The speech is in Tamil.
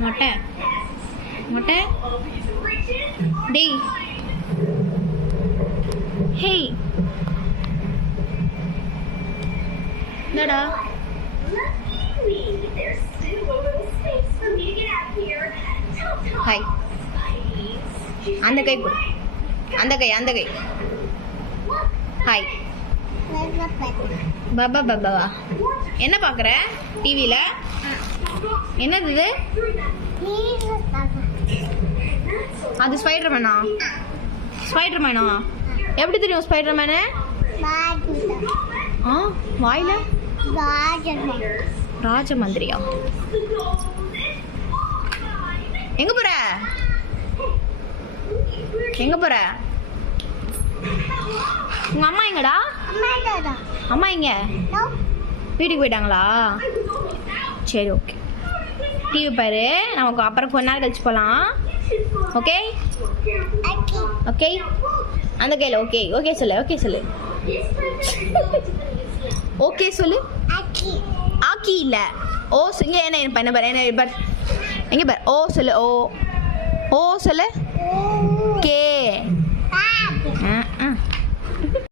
மொட்டை மொட்டை டேய் ஹேய் என்னடா ஹாய் அந்த கை கொடு அந்த கை ஹாய் பாபா பாபாவா என்ன பார்க்குற டிவியில் என்னது இது அது ஸ்பைடர்மேனா எப்படி தெரியும் ஸ்பைடர்மேனு ஆ வாயில ராஜமந்திரியா எங்க போற உங்க அம்மா எங்கடா அம்மா எங்க வீட்டுக்கு போயிட்டாங்களா சரி ஓகே டிவி பாரு நமக்கு அப்புறம் கொஞ்ச நேரம் கழிச்சு போகலாம் ஓகே ஓகே அந்த கையில் ஓகே சொல்லு ஓகே சொல்லு ஆக்கி இல்லை ஓ இங்கே என்ன பாரு எங்கே பாரு ஓ சொல்லு ஓ சொல்லு கே